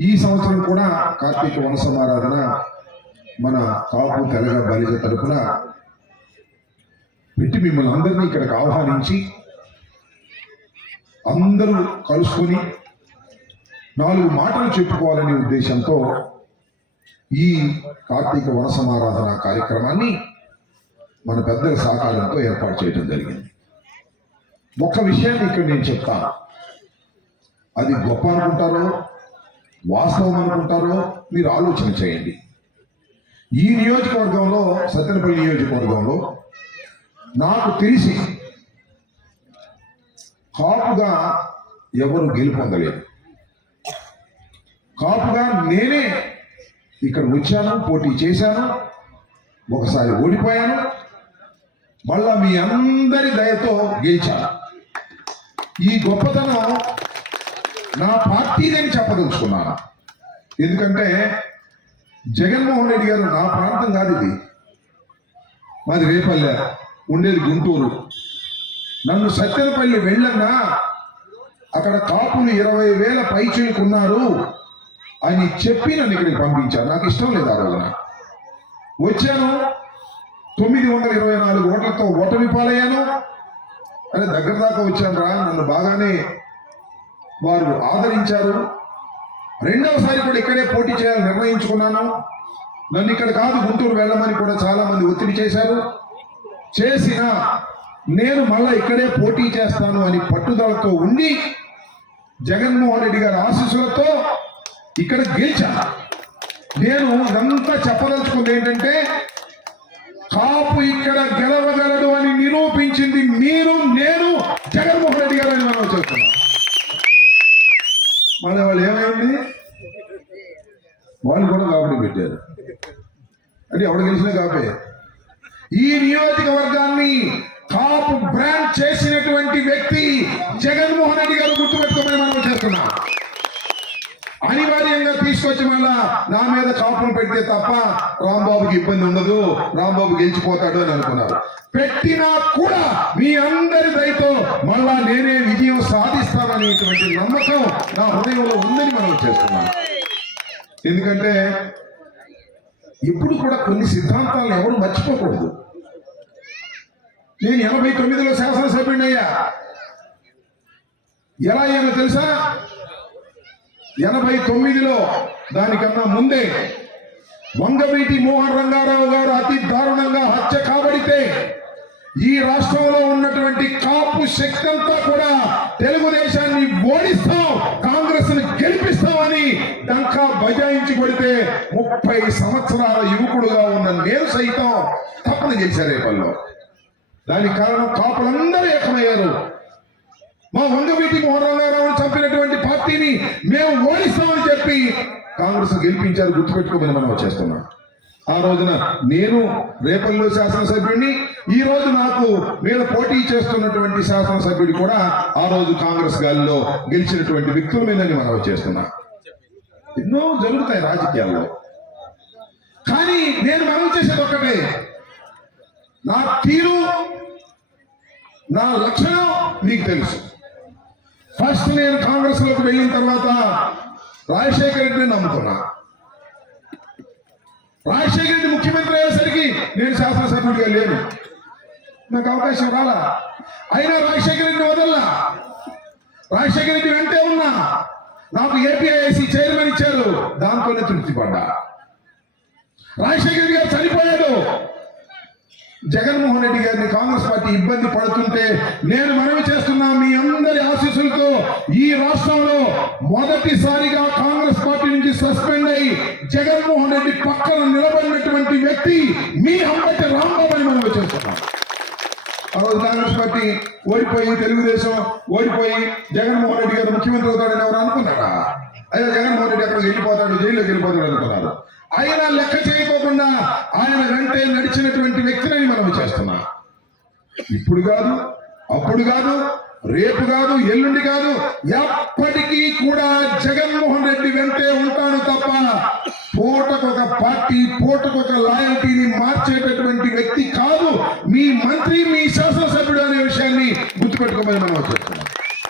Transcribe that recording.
ఈ సంవత్సరం కూడా కార్తీక వన సమారాధన మన కాపు తెలగ బలిజ తరపున పెట్టి మిమ్మల్ని అందరినీ ఇక్కడికి ఆహ్వానించి అందరూ కలుసుకొని నాలుగు మాటలు చెప్పుకోవాలనే ఉద్దేశంతో ఈ కార్తీక వన సమారాధన కార్యక్రమాన్ని మన పెద్దల సహకారంతో ఏర్పాటు చేయడం జరిగింది. ఒక విషయాన్ని ఇక్కడ నేను చెప్తాను. అది గొప్ప అనుకుంటారో వాస్తవం అనుకుంటారో మీరు ఆలోచన చేయండి. ఈ నియోజకవర్గంలో సత్యనపల్లి నియోజకవర్గంలో నాకు తెలిసి కాపుగా ఎవరు గెలుపొందలేదు. కాపుగా నేనే ఇక్కడ వచ్చాను పోటీ చేశాను ఒకసారి ఓడిపోయాను మళ్ళా మీ అందరి దయతో గెలిచాను. ఈ గొప్పతనం నా పార్టీ నేను చెప్పదలుచుకున్నాను? ఎందుకంటే జగన్మోహన్ రెడ్డి గారు నా ప్రాంతం కాదు ఇది. మాది రేపల్లె ఉండేది గుంటూరు. నన్ను సత్యనపల్లి వెళ్ళన్నా అక్కడ కాపులు ఇరవై వేల పైచులుకున్నారు అని చెప్పి నన్ను ఇక్కడికి పంపించారు. నాకు ఇష్టం లేదు ఆ రోజున. వచ్చాను తొమ్మిది వందల ఇరవై నాలుగు ఓట్లతో ఓటమి పాలయ్యాను అరే దగ్గర దాకా వచ్చాను రా నన్ను బాగానే వారు ఆదరించారు. రెండవసారి కూడా ఇక్కడే పోటీ చేయాలని నిర్ణయించుకున్నాను. నన్ను ఇక్కడ కాదు గుంటూరు వెళ్ళమని కూడా చాలా మంది ఒత్తిడి చేశారు. చేసిన నేను మళ్ళా ఇక్కడే పోటీ చేస్తాను అని పట్టుదలతో ఉండి జగన్మోహన్ రెడ్డి గారి ఆశీస్సులతో ఇక్కడ గెలిచాను. నేను ఇదంతా చెప్పదలుచుకుంది ఏంటంటే కాపు ఇక్కడ గెలవగలడు అని నిరూపించింది మీ నేను జగన్మోహన్ రెడ్డి గారు అని మనం చెప్తున్నాం మళ్ళీ వాళ్ళు ఏమైంది వాళ్ళు కూడా కాబట్టి పెట్టారు. అంటే ఎవడు గెలిచినా కాపే. ఈ నియోజకవర్గాన్ని కాపు బ్రాండ్ చేసినటువంటి వ్యక్తి జగన్మోహన్ రెడ్డి గారు గుర్తుపెట్టుకోమని మనం చేస్తున్నాం. అనివార్యంగా తీసుకొచ్చి మళ్ళా నా మీద కాపులు పెడితే తప్ప రాంబాబుకి ఇబ్బంది ఉండదు రాంబాబు గెలిచిపోతాడు అని అనుకున్నారు. పెట్టినా కూడా మీ అందరి దయతో మళ్ళా నేనే విజయం సాధిస్తాననేటువంటి నమ్మకం నా హృదయంలో ఉందని మనం చేస్తున్నాం. ఎందుకంటే ఇప్పుడు కూడా కొన్ని సిద్ధాంతాలను ఎవరు మర్చిపోకూడదు. నేను ఎనభై తొమ్మిదిలో శాసనసభ్యుడిని అయ్యా ఎలా అయ్యానో తెలుసా? ఎనభై తొమ్మిదిలో దానికన్నా ముందే వంగవీటి మోహన్ రంగారావు గారు అతి దారుణంగా హత్య కాబడితే ఈ రాష్ట్రంలో ఉన్నటువంటి కాపు శక్తి అంతా కూడా తెలుగుదేశాన్ని ఓడిస్తా గెలిపిస్తామని డంకా బజాయించి కొడితే ముప్పై సంవత్సరాల యువకుడుగా ఉన్న నేను సైతం తప్పన చేశారు రేపల్లో. దానికి కారణం కాపులందరూ ఏకమయ్యారు. మా వంగవీటి మోహన్ రంగారావుని చంపినటువంటి పార్టీని మేము ఓడిస్తామని చెప్పి కాంగ్రెస్ గెలిపించారు గుర్తుపెట్టుకోమని మనం చేస్తున్నాం ఆ రోజున నేను రేపల్లో శాసనసభ్యుడిని ఈ రోజు నాకు మీద పోటీ చేస్తున్నటువంటి శాసనసభ్యుడు కూడా ఆ రోజు కాంగ్రెస్ గాలిలో గెలిచినటువంటి వ్యక్తుల మీదని మనం చేస్తున్నా. ఎన్నో జరుగుతాయి రాజకీయాల్లో. కానీ నేను మనం చేసేది ఒకటే నా తీరు నా లక్షణం మీకు తెలుసు. ఫస్ట్ నేను కాంగ్రెస్లోకి వెళ్ళిన తర్వాత రాజశేఖర్ రెడ్డిని నమ్ముతున్నాను రాజశేఖర రెడ్డి ముఖ్యమంత్రి అయ్యేసరికి నేను శాసనసభ్యుడిగా లేను. నాకు అవకాశం రాలా అయినా రాజశేఖర రెడ్డి వదల్లా రాజశేఖర రెడ్డి వెంటే ఉన్నా? నాకు ఏపీఐసి చైర్మన్ ఇచ్చారు. దాంతోనే తృప్తి పడ్డా. రాజశేఖర రెడ్డి గారు చనిపోయాడు. జగన్మోహన్ రెడ్డి గారిని కాంగ్రెస్ పార్టీ ఇబ్బంది పడుతుంటే నేను మనవి చేస్తున్నా మీ అందరి ఆశీస్సులతో ఈ రాష్ట్రంలో మొదటిసారిగా కాంగ్రెస్ పార్టీ నుంచి సస్పెండ్ అయి జగన్మోహన్ రెడ్డి పక్కన నిలబడినటువంటి వ్యక్తి మీ అంబటి రాంబాబు అని మనం చేస్తున్నాం ఆ రోజు కాంగ్రెస్ పార్టీ ఓడిపోయి తెలుగుదేశం ఓడిపోయి జగన్మోహన్ రెడ్డి గారు ముఖ్యమంత్రి అవుతాడని ఎవరు అనుకున్నారా? అయ్యా జగన్మోహన్ రెడ్డి అక్కడికి వెళ్ళిపోతాడు జైల్లోకి వెళ్ళిపోతాడు అనుకున్నారు. ఆయన లెక్క చేయకోకుండా ఆయన వెంటే నడిచినటువంటి వ్యక్తిని మనం చేస్తున్నాం. ఇప్పుడు కాదు అప్పుడు కాదు రేపు కాదు ఎల్లుండి కాదు ఎప్పటికీ కూడా జగన్మోహన్ రెడ్డి వెంటే ఉంటాను తప్ప పూటకొక పార్టీ పూటకొక లాయల్